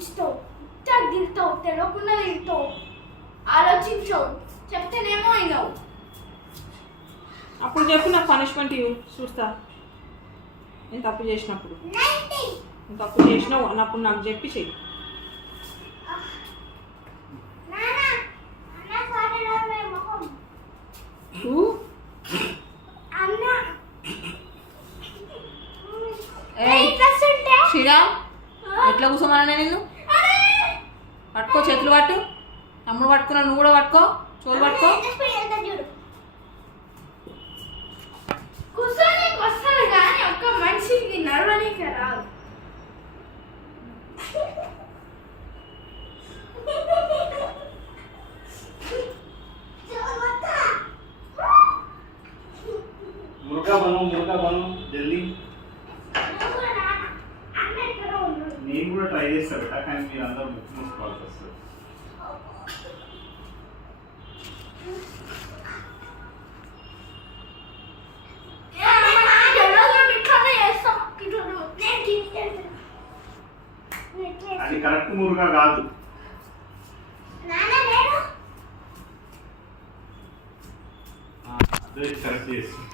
గిచ్చుతావు, తిడతావు, తెలియకుండా తింటావు, ఆలోచించవు, చెప్తేనేమో అయినావు. అప్పుడు చెప్పు నాకు పనిష్మెంట్ ఇవ్వు చూస్తా. నేను తప్పు చేసినప్పుడు నువ్వు తప్పు చేసినావు అన్నప్పుడు నాకు చెప్పి చెయ్యి. శ్రీరామ్ ఎట్లా కూర్చోమన్నా నిన్ను? పట్టుకో, చేతులు పట్టు. తమ్ముడు పట్టుకున్నా, నువ్వు కూడా పట్టుకో, చోలు పట్టుకో. కూర్చోనికి వస్తాను కానీ ఒక్క మనిషికి నడవడానికి రాదు. मुर्गा बनो जल्दी. నేను కూడా ట్రై చేస్తా బెట, కానీ మీరు అందరూ ముక్కు మూసుకోవాల్సి వస్తుంది. అది కరెక్ట్ మురుగా కాదు. అదే కరెక్ట్ చేస్తుంది.